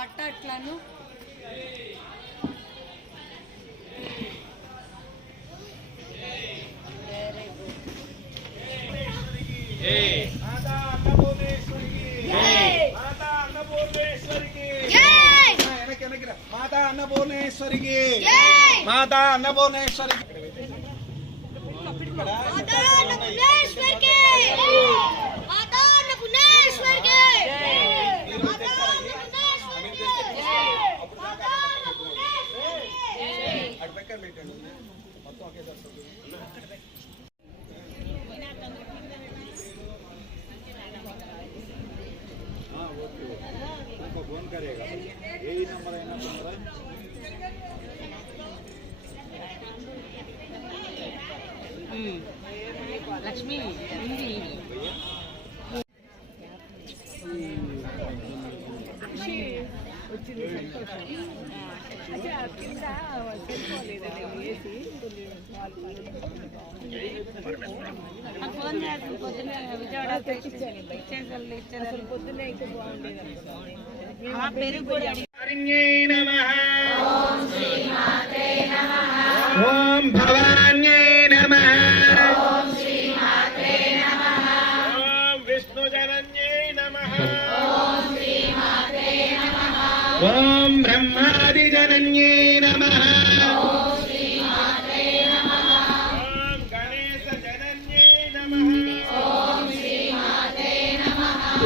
పట్ట అట్లాను very good మాతా అన్నపూర్ణేశ్వరికి. మాతా అన్నపూర్ణేశ్వరికి. करेगा यही नंबर है ना तुम्हारा లక్ష్మి ఉంది ఫోన్ చేస్తాను పొద్దున్నే విజయవాడ ఇచ్చేసాను ఇచ్చేసాను పొద్దున్నే అయితే బాగుండేది ఆ పెరుగు కూడా ఓం భవాన్యై నమః. ఓం ఓం బ్రహ్మాదిజనన్యై నమః.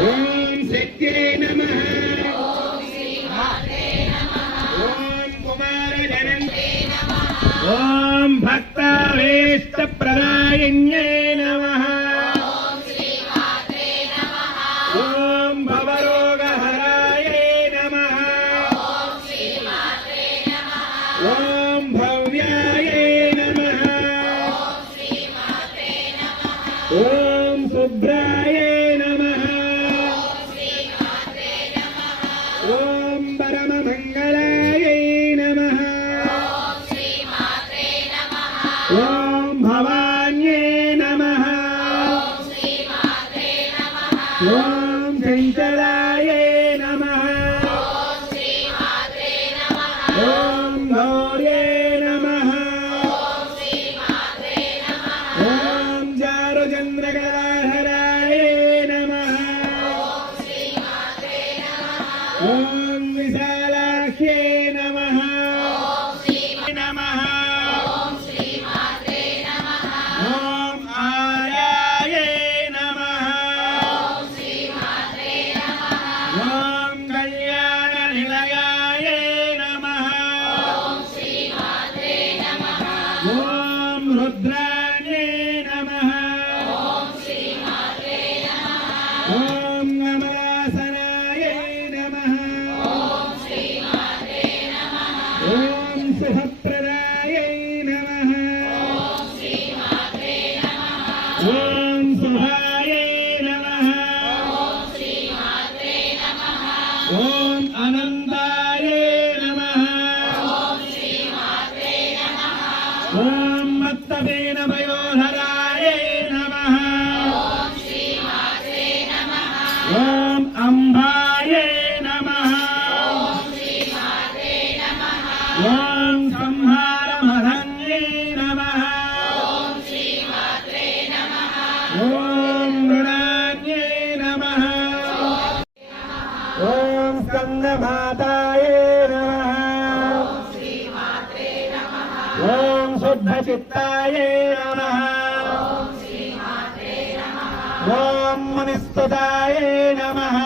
ఓం ఓం భక్తావేష్ట ప్రదాయిన్యై నమ. ఓం భవరోగహరాయై నమ. ఓం భవ్యాయై నమః. ఓం ఓం భవాన్యై నమః ఓం ఓం శుద్ధచిత్తాయై నమః. ఓం మునిస్తుతాయై నమః.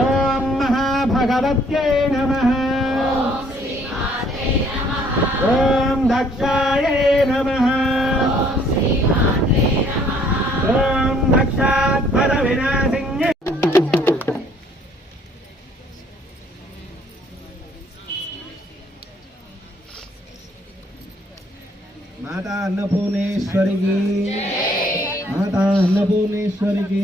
ఓం మహాభగవత్యై నమః. ఓం దక్షాయై నమః. ఓం అన్నపూర్ణేశ్వరికి మాతా అన్నపూర్ణేశ్వరికి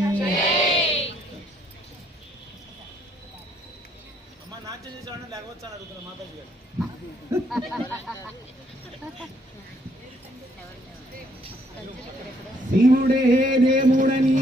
శివుడే దేవుడని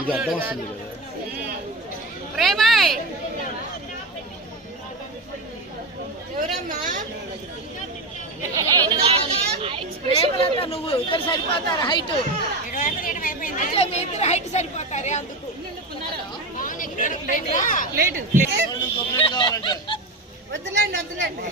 ఇది అడ్డం వస్తుంది కదా ప్రేమాయ్ ప్రేమలత నువ్వు ఇద్దరు సరిపోతారు హైట్ మీ ఇద్దరు హైట్ సరిపోతారే అందుకు వద్దులేండి వద్దులేండి.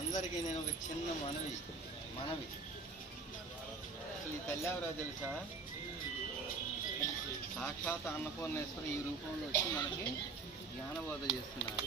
అందరికీ నేను ఒక చిన్న మనవి మనవి అసలు తెలుసా? సాక్షాత్ అన్నపూర్ణేశ్వరి ఈ రూపంలో వచ్చి మనకి జ్ఞానబోధ చేస్తున్నారు.